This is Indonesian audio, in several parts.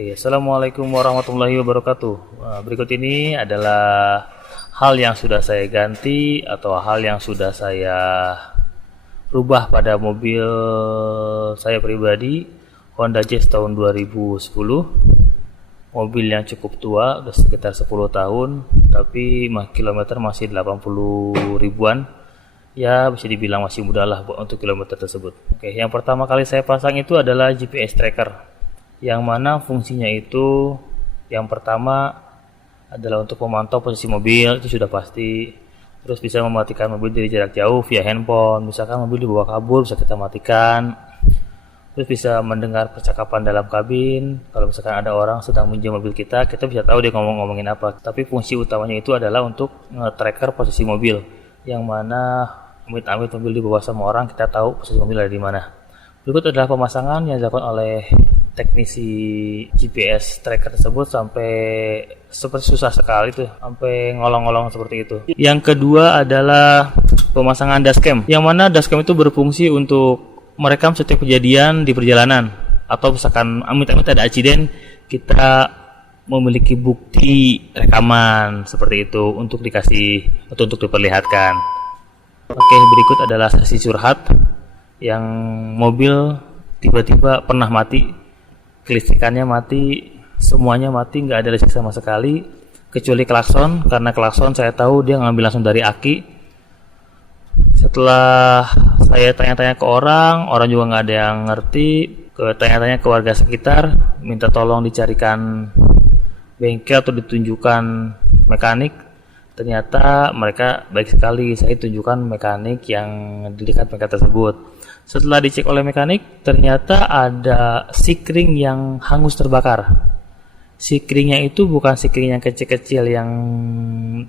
Assalamualaikum warahmatullahi wabarakatuh. Berikut ini adalah hal yang sudah saya ganti atau hal yang sudah saya rubah pada mobil saya pribadi, Honda Jazz tahun 2010. Mobil yang cukup tua, udah sekitar 10 tahun, tapi kilometer masih 80 ribuan. Ya, bisa dibilang masih mudah lah untuk kilometer tersebut. Oke, yang pertama kali saya pasang itu adalah GPS tracker, yang mana fungsinya itu yang pertama adalah untuk memantau posisi mobil, itu sudah pasti. Terus bisa mematikan mobil dari jarak jauh via handphone. Misalkan mobil dibawa kabur, bisa kita matikan. Terus bisa mendengar percakapan dalam kabin. Kalau misalkan ada orang sedang menjam mobil kita bisa tahu dia ngomongin apa. Tapi fungsi utamanya itu adalah untuk nge-tracker posisi mobil, yang mana amit-amit mobil dibawa sama orang, kita tahu posisi mobil ada di mana. Berikut adalah pemasangan yang dilakukan oleh teknisi GPS tracker tersebut, sampai seperti susah sekali tuh, sampai ngolong-ngolong seperti itu. Yang kedua adalah pemasangan dashcam, yang mana dashcam itu berfungsi untuk merekam setiap kejadian di perjalanan, atau misalkan amit-amit ada insiden, kita memiliki bukti rekaman seperti itu untuk dikasih atau untuk diperlihatkan. Oke, berikut adalah sesi curhat yang mobil tiba-tiba pernah mati, kelistrikannya mati, semuanya mati, nggak ada listrik sama sekali kecuali klakson. Karena klakson saya tahu dia ngambil langsung dari aki. Setelah saya tanya-tanya ke orang juga nggak ada yang ngerti. Tanya-tanya ke warga sekitar, minta tolong dicarikan bengkel atau ditunjukkan mekanik. Ternyata mereka baik sekali, saya tunjukkan mekanik yang di dekat bengkel tersebut. Setelah dicek oleh mekanik, ternyata ada sikring yang hangus terbakar. Sikringnya itu bukan sikring yang kecil-kecil yang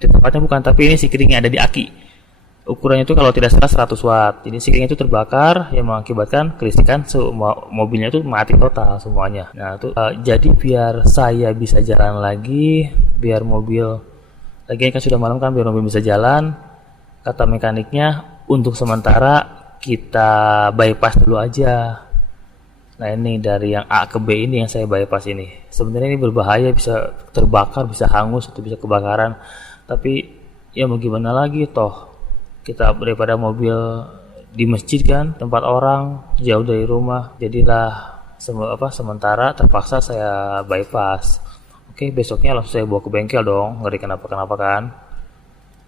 tempatnya bukan, tapi ini sikring yang ada di aki. Ukurannya itu kalau tidak salah 100 watt. Jadi sikring itu terbakar yang mengakibatkan kelistrikan mobilnya itu mati total semuanya. Nah, itu jadi biar saya bisa jalan lagi, biar mobil lagi kan sudah malam kan, biar mobil bisa jalan, kata mekaniknya untuk sementara kita bypass dulu aja. Nah, ini dari yang A ke B ini yang saya bypass ini. Sebenarnya ini berbahaya, bisa terbakar, bisa hangus, atau bisa kebakaran. Tapi ya mau gimana lagi, toh kita daripada mobil di masjid kan, tempat orang, jauh dari rumah. Jadilah sementara terpaksa saya bypass. Oke, besoknya langsung saya bawa ke bengkel dong, ngeri kenapa-kenapa kan.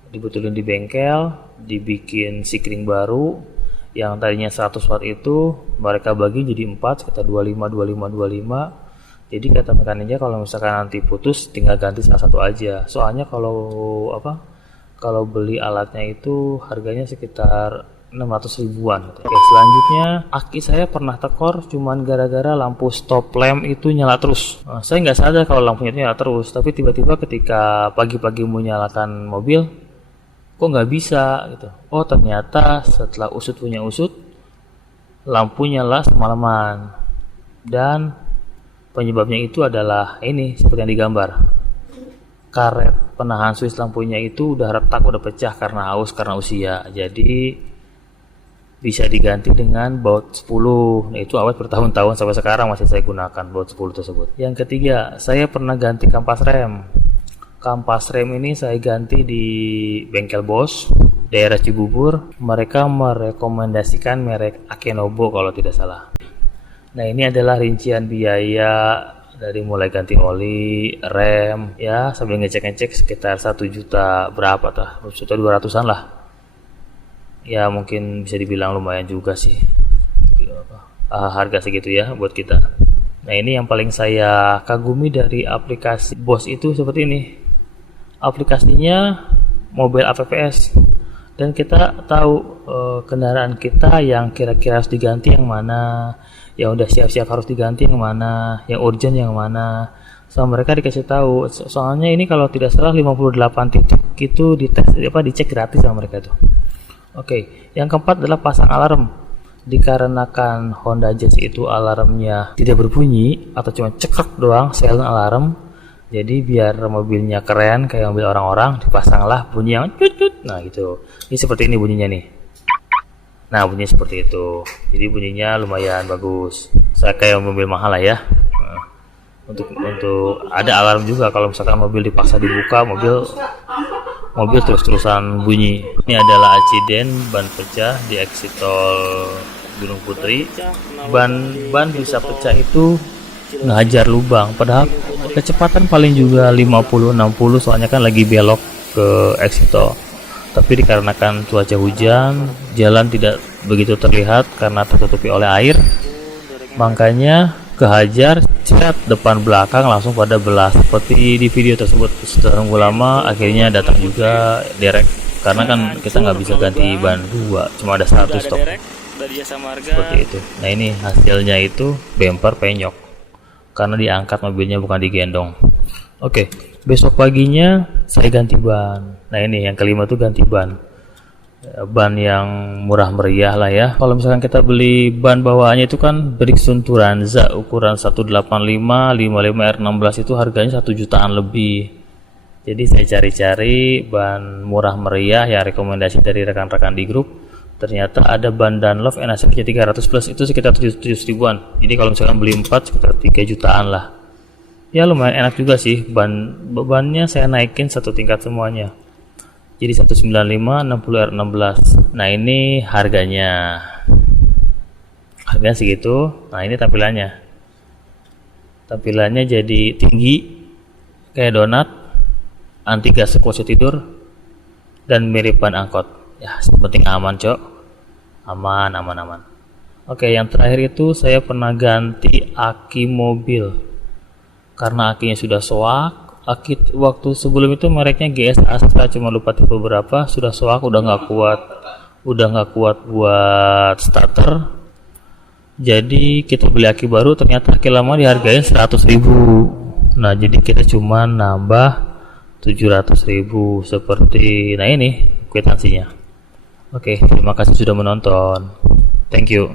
Dibetulin di bengkel, dibikin sikring baru. Yang tadinya 100 watt itu mereka bagi jadi 4, sekitar 25. Jadi kata mekaniknya kalau misalkan nanti putus tinggal ganti salah satu aja. Soalnya kalau beli alatnya itu harganya sekitar 600 ribuan. Oke, selanjutnya aki saya pernah tekor cuman gara-gara lampu stop lamp itu nyala terus. Saya nggak sadar kalau lampunya itu nyala terus, tapi tiba-tiba ketika pagi-pagi mau nyalakan mobil, kok nggak bisa gitu. Oh, ternyata setelah usut lampu nyala semalaman, dan penyebabnya itu adalah ini seperti yang digambar. Karet penahan switch lampunya itu udah retak, udah pecah karena haus, karena usia. Jadi bisa diganti dengan baut 10. Nah, itu awet bertahun-tahun sampai sekarang masih saya gunakan baut 10 tersebut. Yang ketiga, saya pernah ganti kampas rem. Kampas rem ini saya ganti di bengkel Bos, daerah Cibubur. Mereka merekomendasikan merek Akenobo kalau tidak salah. Nah, ini adalah rincian biaya dari mulai ganti oli, rem, ya sambil ngecek-ngecek sekitar 1 juta berapa tah? 1.200-an lah. Ya mungkin bisa dibilang lumayan juga sih. Harga segitu ya buat kita. Nah, ini yang paling saya kagumi dari aplikasi Bos itu seperti ini. Aplikasinya mobile APPS, dan kita tahu kendaraan kita yang kira-kira harus diganti yang mana, yang udah siap-siap harus diganti yang mana, yang urgent yang mana. Sama mereka dikasih tahu. Soalnya ini kalau tidak salah 58 titik itu dicek gratis sama mereka itu. Oke, yang keempat adalah pasang alarm. Dikarenakan Honda Jazz itu alarmnya tidak berbunyi atau cuma cekrek doang, silent alarm. Jadi biar mobilnya keren kayak mobil orang-orang, dipasanglah bunyi yang cut-cut. Nah gitu. Ini seperti ini bunyinya nih. Nah bunyinya seperti itu. Jadi bunyinya lumayan bagus. Saya kayak mobil mahal lah ya. untuk ada alarm juga kalau misalkan mobil dipaksa dibuka, mobil terus-terusan bunyi. Ini adalah accident ban pecah di exit tol Gunung Putri. Ban bisa pecah itu ngajar lubang, padahal kecepatan paling juga 50-60, soalnya kan lagi belok ke exit tol. Tapi dikarenakan cuaca hujan, jalan tidak begitu terlihat karena tertutupi oleh air, makanya kehajar, cerat, depan belakang langsung pada belah seperti di video tersebut. Setelah nunggu lama akhirnya datang juga derek, karena kan kita nggak bisa ganti ban dua, cuma ada satu stok seperti itu. Nah ini hasilnya itu bumper penyok karena diangkat mobilnya, bukan digendong. Oke, besok paginya saya ganti ban. Nah ini yang kelima tuh ganti ban yang murah meriah lah ya. Kalau misalkan kita beli ban bawaannya itu kan Brixton Turanza ukuran 185 55R16 itu harganya 1 jutaan lebih. Jadi saya cari-cari ban murah meriah ya, rekomendasi dari rekan-rekan di grup. Ternyata ada ban Dunlop NSX 300 plus itu sekitar 7 ribuan. Jadi kalau misalkan beli 4 sekitar 3 jutaan lah. Ya lumayan enak juga sih, bannya saya naikin satu tingkat semuanya. Jadi 195 60R16. Nah ini harganya segitu. Nah ini tampilannya jadi tinggi kayak donat, anti gas kursi tidur, dan mirip ban angkot ya. Penting aman cok, aman. Oke, yang terakhir itu saya pernah ganti aki mobil karena akinya sudah soak. Aki waktu sebelum itu mereknya GS Astra, cuma lupa tipe berapa, sudah soak, udah nggak kuat buat starter. Jadi kita beli aki baru, ternyata aki lama dihargain 100.000. Nah jadi kita cuma nambah 700.000 seperti. Nah ini kwitansinya. Oke, terima kasih sudah menonton, thank you.